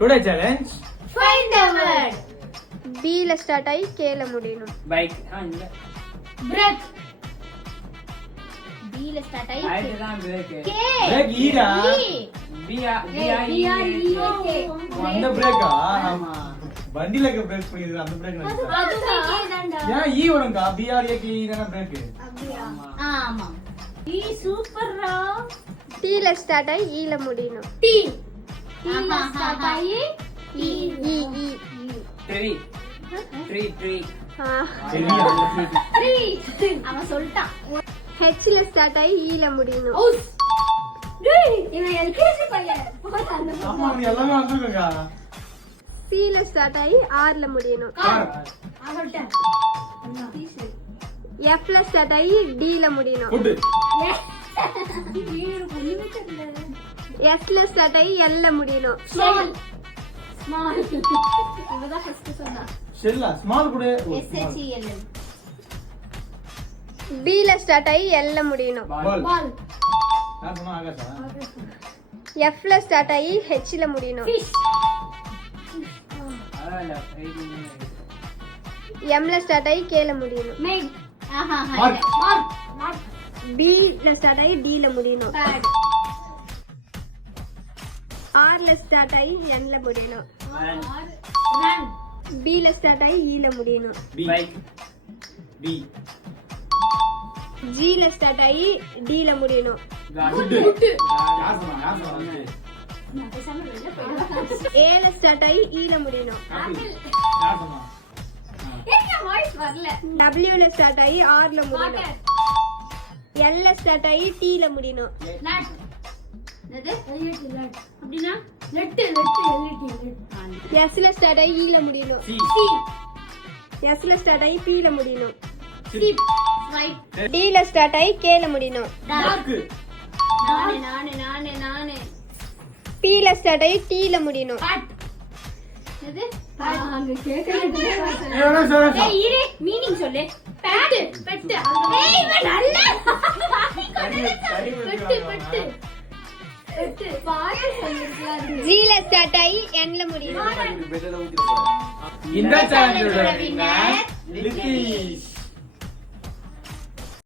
Today challenge Find the word. B ல start ஆகி K ல முடியணும். பைக் இல்ல Breath. B ல ஸ்டார்ட் ஆகி அதுதான் பிரேக் K. பிரேக் ஈடா E. பியா B R E K. அந்த பிரேக்கா ஆமா வண்டில இருக்க பிரேக் பண்ணிது அந்த பிரேக் நினைச்சேன் அதுவே K தான்டா. ஏன் ஈ வரும்க்கா பிஆர் ஏ கே ஈ தான பிரேக் ஆமா. E சூப்பர்ரா. T ல ஸ்டார்ட் ஆகி E ல முடியணும். T. T ல ஸ்டார்ட் ஆகி E. E E tree tree tree ஆ. Tree. அவன் சொல்லிட்டான். H ல ஸ்டார்ட் ஆகி E ல முடியணும். ஹவுஸ். டேய் இவன் எல்கேஜி பையன். ஆமா நீ எல்லாமே வந்திருக்கா C ல ஸ்டார்ட் ஆகி R ல முடியணும். கார் அவள்ட்ட. F ல ஸ்டார்ட் ஆகி D ல முடியணும். ஃபுட் S ல ஸ்டார்ட் ஆகி L ல முடியணும். ஸ்மால். ஸ்மால். இவதான் ஃபர்ஸ்ட் சொன்னா. ஷெல்லா ஸ்மால் ஃபுட் S H E L L. B ல ஸ்டார்ட் ஆகி L ல முடியணும். Ball ball. நான் சொன்னா ஆகாஷா F ல ஸ்டார்ட் ஆகி H ல முடியணும். ஃபிஷ். M ல ஸ்டார்ட் ஆகி K ல முடியணும். மேக். ஆஹா Mark. மார்க். மார்க். B ல ஸ்டார்ட் ஆகி D ல முடியணும். பேட். R ல ஸ்டார்ட் ஆகி N ல முடியணும். ரன். B ல ஸ்டார்ட் ஆகி E ல முடியணும். பைக் பி G ல ஸ்டார்ட் ஆகி D ல முடியணும். ஃபுட் யார் சொன்னா நான் பேசாம வெளிய போயிடுவேன். A ல ஸ்டார்ட் ஆகி E ல முடியணும். ஆப்பிள் யார் சொன்னா ஏங்க வாய்ஸ் வரல. W ல ஸ்டார்ட் ஆகி R ல முடியணும். வாட்டர். L ல ஸ்டார்ட் ஆகி T ல முடியணும். நட். என்னது? எல்லிட்டி நட். அப்படினா நெட் எல்லிட்டி நட். S ல ஸ்டார்ட் ஆகி E ல முடியணும். C C. S ல ஸ்டார்ட் ஆகி P ல முடியணும். சிப். ஸ்வைப். D ல ஸ்டார்ட் ஆகி K ல முடியணும். டார்க் நானே. P ல ஸ்டார்ட் ஆகி T ல முடியணும். பட். என்னது? அங்க கேக்கல. ஏனா சார் ஏய் இரு மீனிங் சொல்லு. பெட். பெட். ஏய் இவன் நல்ல. பெட். பெட். பாரு சொல்லிருக்கலாம். G ல ஸ்டார்ட் ஆகி N ல முடியணும். இந்த சேனலோட வின்னர் லித்திஷ்